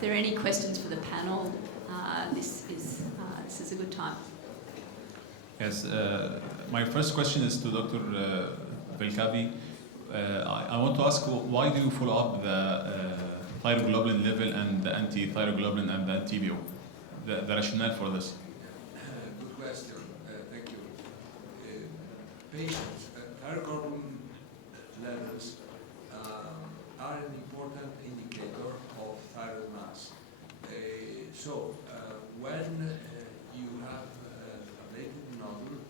If there are any questions for the panel, this is a good time. Yes, my first question is to Dr. Valcavi. I want to ask, why do you follow up the thyroglobulin level and the anti-thyroglobulin and the anti-TBO? The rationale for this? Good question. Thank you. Patients, thyroglobulin levels are an important indicator of thyroid mass. When you have ablated nodule,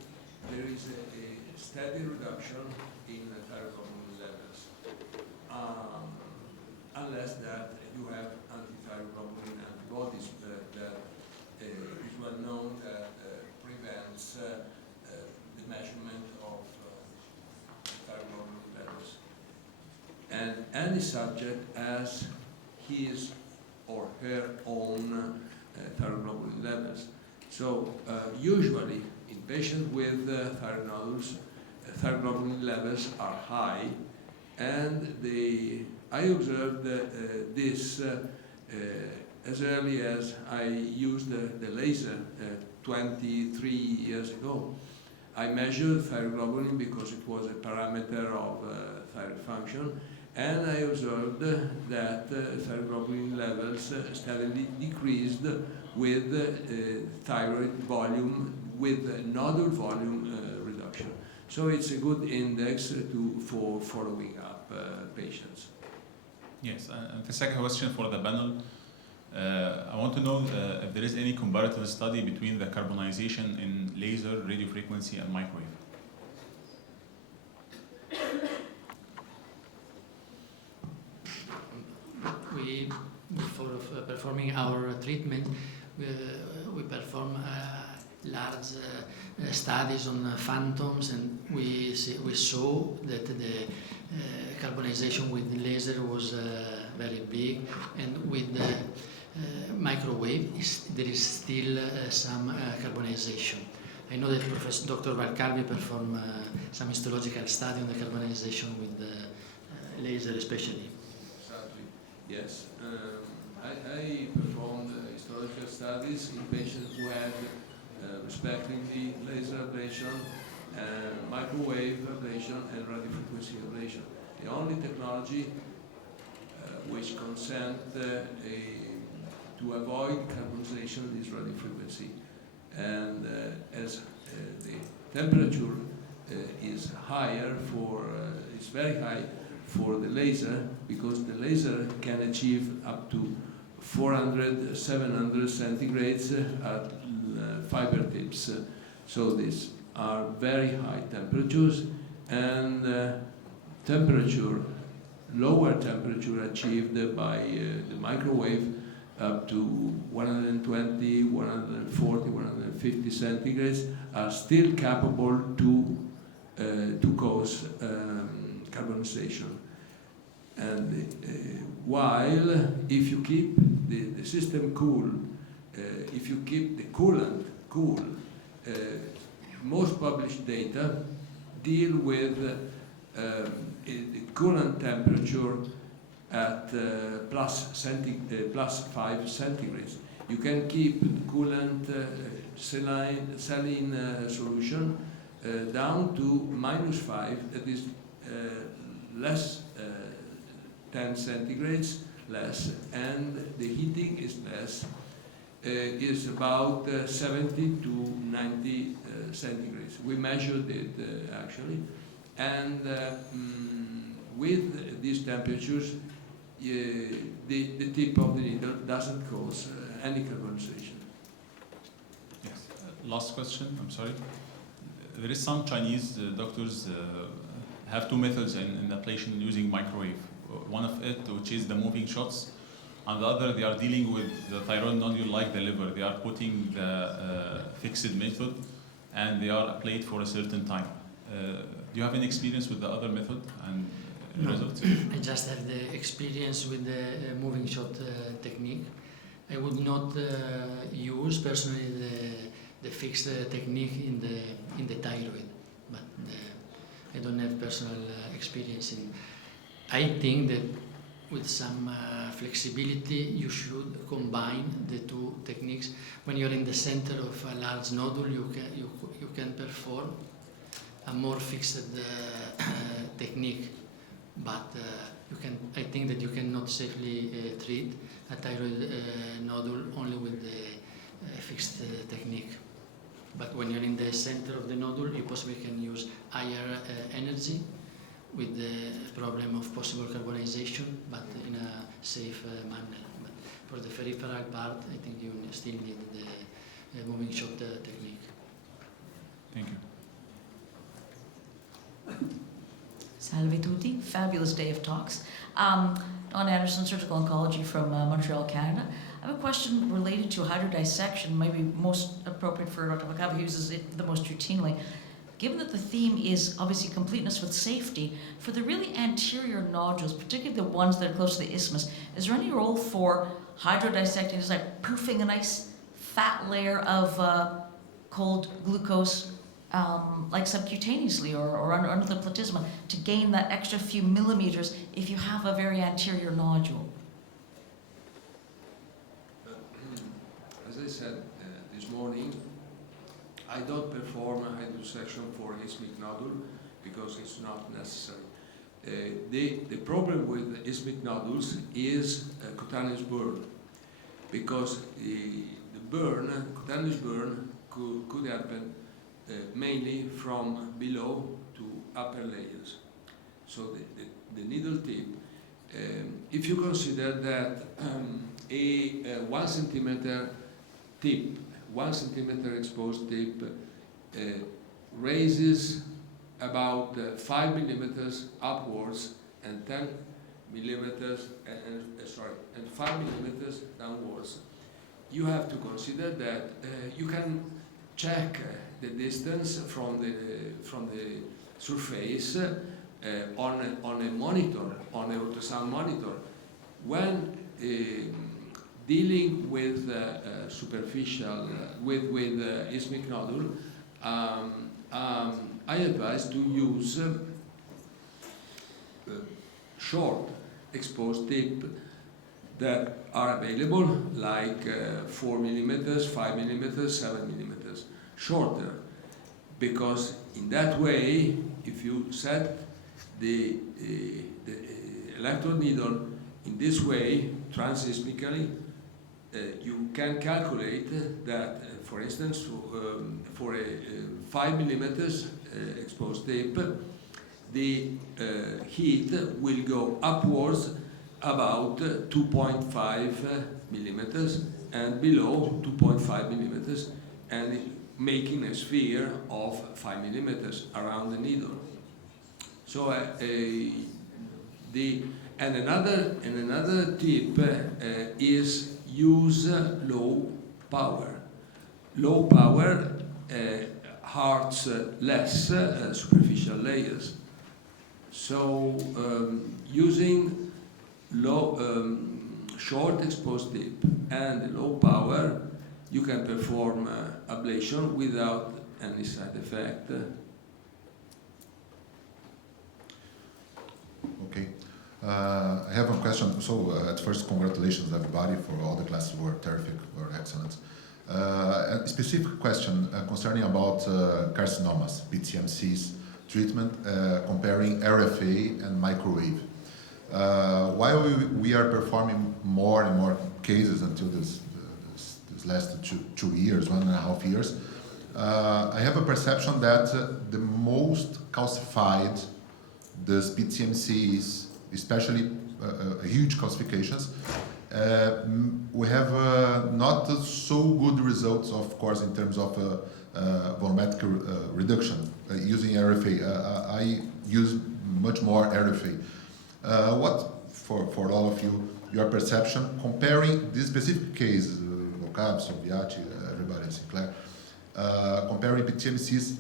there is a steady reduction in thyroglobulin levels, unless that you have anti-thyroglobulin antibodies that is well known that prevents the measurement of thyroglobulin levels. And any subject has his or her own thyroglobulin levels. So usually in patients with thyroid nodules, thyroglobulin levels are high, and I observed this as early as I used the laser 23 years ago. I measured thyroglobulin because it was a parameter of thyroid function, and I observed that thyroglobulin levels steadily decreased with thyroid volume, with nodule volume reduction. So it's a good index for following up patients. Yes, and the second question for the panel, I want to know if there is any comparative study between the carbonization in laser, radiofrequency, and microwave. Before performing our treatment, we perform large studies on phantoms, and we saw that the carbonization with laser was very big, and with the microwave there is still some carbonization. I know that Professor Dr. Valcavi performed some histological study on the carbonization with the laser especially. Exactly, yes. I performed histological studies in patients who had respectively laser ablation, microwave ablation, and radiofrequency ablation. The only technology which consent to avoid carbonization is radiofrequency. And as the temperature is higher it's very high for the laser, because the laser can achieve up to 400, 700 centigrades at fiber tips. So these are very high temperatures, and lower temperature achieved by the microwave up to 120, 140, 150 centigrades are still capable to cause carbonization. And while if you keep the system cool, if you keep the coolant cool, most published data deal with the coolant temperature at plus 5 centigrades. You can keep coolant saline solution down to -5, that is less 10 centigrades less, and the heating is less, is about 70 to 90 centigrades. We measured it actually, and with these temperatures, the tip of the needle doesn't cause any carbonization. Yes. Last question, I'm sorry. There is some Chinese doctors have two methods in ablation using microwave. One of it, which is the moving shots, and the other, they are dealing with the thyroid nodule like the liver. They are putting the fixed method, and they are applied for a certain time. Do you have any experience with the other method and results? I just have the experience with the moving shot technique. I would not use personally the fixed technique in the thyroid, but I don't have personal experience in. I think that with some flexibility, you should combine the two techniques. When you're in the center of a large nodule, you can perform a more fixed technique, but I think that you cannot safely treat a thyroid nodule only with the fixed technique. But when you're in the center of the nodule, you possibly can use higher energy with the problem of possible carbonization, but in a safe manner. But for the peripheral part, I think you still need the moving shot technique. Thank you. Salve tutti, fabulous day of talks. Dawn Anderson, Surgical Oncology from Montreal, Canada. I have a question related to hydrodissection, maybe most appropriate for Dr. Valcavi, who uses it the most routinely. Given that the theme is obviously completeness with safety, for the really anterior nodules, particularly the ones that are close to the isthmus, is there any role for hydrodissecting, just like proofing a nice fat layer of cold glucose, like subcutaneously or under the platysma, to gain that extra few millimeters if you have a very anterior nodule? As I said this morning, I don't perform a hydrodissection for isthmic nodule because it's not necessary. The problem with isthmic nodules is cutaneous burn, because the cutaneous burn could happen mainly from below to upper layers. So the needle tip, if you consider that a 1 centimeter tip, 1 centimeter exposed tip raises about 5 millimeters upwards and 10 millimeters and 5 millimeters downwards. You have to consider that you can check the distance from the surface on a monitor, on a ultrasound monitor. When dealing with superficial, with isthmic nodule, I advise to use short exposed tip that are available, like 4 millimeters, 5 millimeters, 7 millimeters, shorter, because in that way, if you set the electrode needle in this way, transismically, you can calculate that, for instance, for a 5 millimeters exposed tape, the heat will go upwards about 2.5 millimeters and below 2.5 millimeters, and making a sphere of 5 millimeters around the needle. So another tip is use low power. Low power hurts less superficial layers. So using short exposed tip and low power, you can perform ablation without any side effect. Okay. I have a question. So at first, congratulations everybody for all the classes were terrific, were excellent. A specific question concerning about carcinomas, BTMCs treatment, comparing RFA and microwave. While we are performing more and more cases until this last 2 years, 1.5 years, I have a perception that the most calcified, the BTMCs, especially huge calcifications, we have not so good results, of course, in terms of volumetric reduction using RFA. I use much more RFA. What, for all of you, your perception comparing this specific case, Valcavi, Solbiati, everybody, Sinclair, comparing BTMCs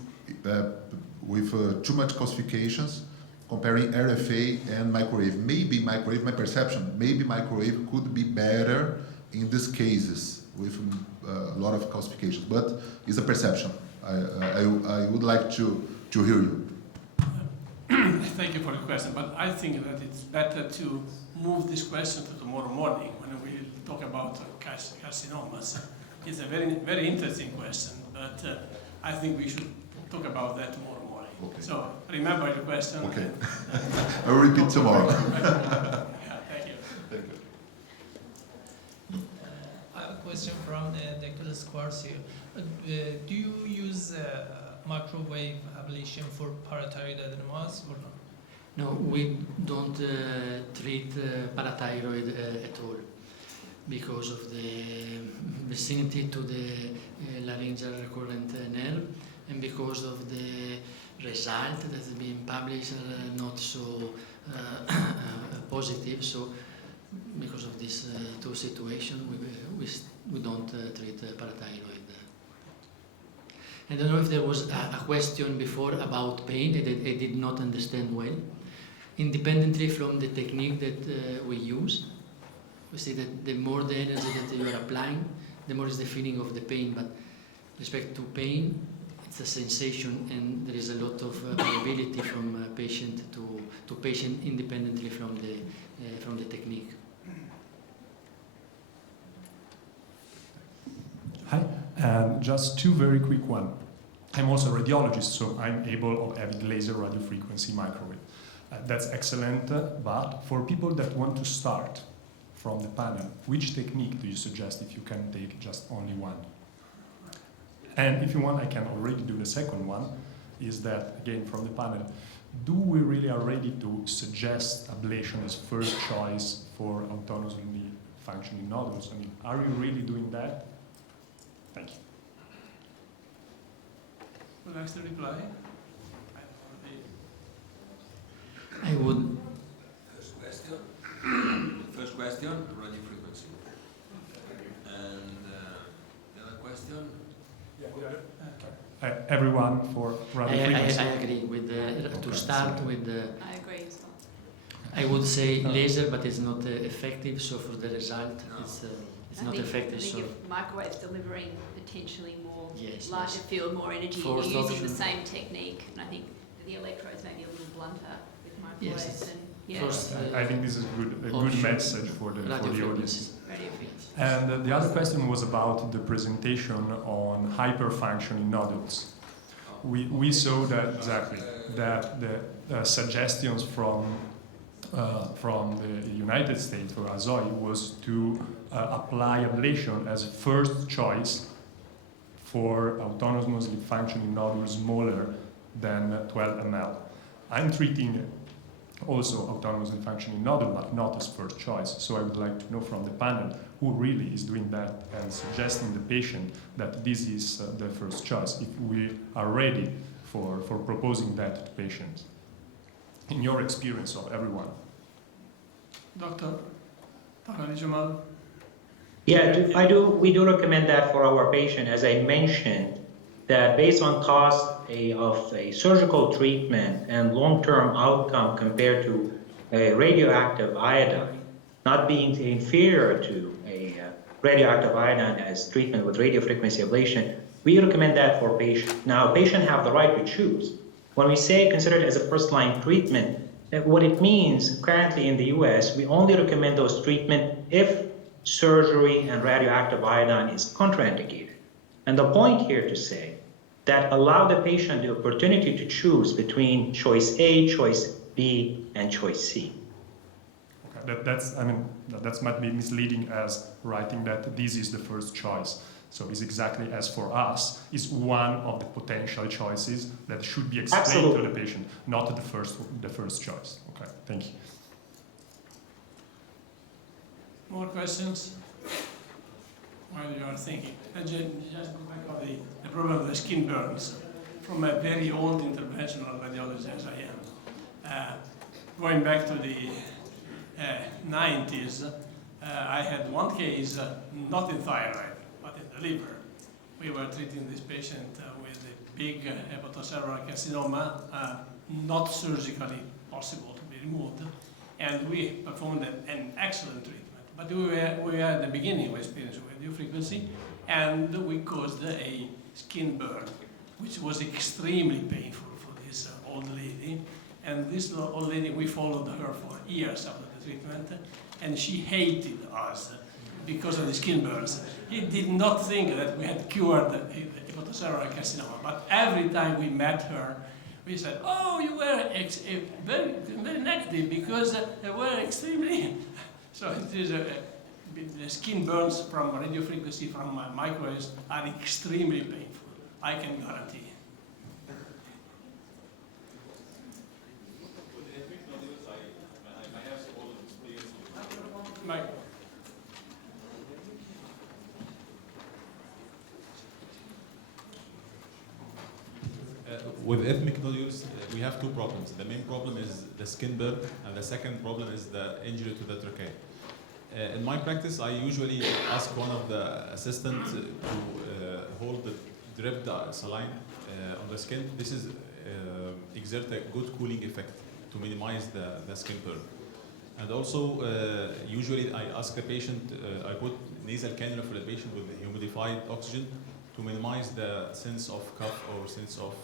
with too much calcifications, comparing RFA and microwave. Maybe microwave, my perception, maybe microwave could be better in these cases with a lot of calcifications, but it's a perception. I would like to hear you. Thank you for the question, but I think that it's better to move this question to tomorrow morning when we talk about carcinomas. It's a very, very interesting question, but I think we should talk about that tomorrow morning. Okay. So remember your question. Okay. I will repeat tomorrow. Yeah, thank you. Thank you. I have a question from Dr. Squarcia. Do you use microwave ablation for parathyroid adenomas or not? No, we don't treat parathyroid at all because of the vicinity to the laryngeal recurrent nerve and because of the result that has been published are not so positive. So because of these two situations, we don't treat parathyroid. I don't know if there was a question before about pain that I did not understand well. Independently from the technique that we use, we see that the more the energy that you are applying, the more is the feeling of the pain. But respect to pain, it's a sensation, and there is a lot of variability from patient to patient independently from the technique. Hi, just two very quick ones. I'm also a radiologist, so I'm able of having laser radiofrequency microwave. That's excellent, but for people that want to start from the panel, which technique do you suggest if you can take just only one? And if you want, I can already do the second one, is that, again, from the panel, do we really are ready to suggest ablation as first choice for autonomously functioning nodules? I mean, are you really doing that? Thank you. Would you like to reply? I would. First question, radio frequency. And the other question? Everyone for radio frequency. I agree with to start with the. I agree as well. I would say laser, but it's not effective. So for the result, No. it's not effective. I think So if microwave's delivering potentially more yes, lighter yes. field, more energy, Forced and you're using option. the same technique, and I think the electrodes may be a little blunter with microwaves. Yes. And yeah, First, I think this is a good option. message for the audience. radio frequency. And the other question was about the presentation on hyperfunctioning nodules. We saw that exactly that the suggestions from the United States for ASOI was to apply ablation as first choice for autonomously functioning nodules smaller than 12 ml. I'm treating also autonomously functioning nodule, but not as first choice. So I would like to know from the panel who really is doing that and suggesting the patient that this is the first choice, if we are ready for proposing that to patients. In your experience of everyone. Dr. Aljammal? Yeah, we do recommend that for our patient. As I mentioned, that based on cost of a surgical treatment and long-term outcome compared to a radioactive iodine, not being inferior to a radioactive iodine as treatment with radiofrequency ablation, we recommend that for patients. Now, patients have the right to choose. When we say consider it as a first-line treatment, what it means currently in the US, we only recommend those treatments if surgery and radioactive iodine is contraindicated. And the point here to say that allow the patient the opportunity to choose between choice A, choice B, and choice C. Okay, that might be misleading as writing that this is the first choice. So it's exactly as for us, is one of the potential choices that should be explained Absolutely. to the patient, not the first choice. Okay, thank you. More questions? While you are thinking. And just go back on the problem of the skin burns from a very old interventional radiologist as I am. Going back to the 90s, I had one case, not in thyroid, but in the liver. We were treating this patient with a big hepatocellular carcinoma, not surgically possible to be removed, and we performed an excellent treatment. But we were at the beginning of experience with radiofrequency, and we caused a skin burn, which was extremely painful for this old lady. And this old lady, we followed her for years after the treatment, and she hated us because of the skin burns. He did not think that we had cured the hepatocellular carcinoma, but every time we met her, we said, "Oh, you were very, very negative because they were extremely." So it is the skin burns from radio frequency from microwaves are extremely painful. I can guarantee. Mike. With ethnic nodules, we have two problems. The main problem is the skin burn, and the second problem is the injury to the trachea. In my practice, I usually ask one of the assistants to hold the dripped saline on the skin. This is exert a good cooling effect to minimize the skin burn. And also, usually I ask the patient, I put nasal cannula for the patient with humidified oxygen to minimize the sense of cough or sense of,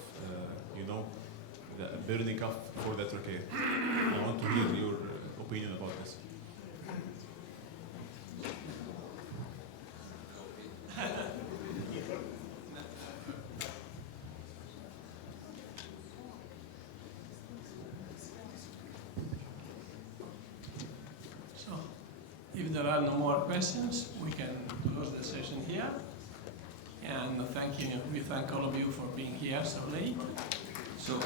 the burning cough for the trachea. I want to hear your opinion about this. So, if there are no more questions, we can close the session here. And thank you. We thank all of you for being here so late. So,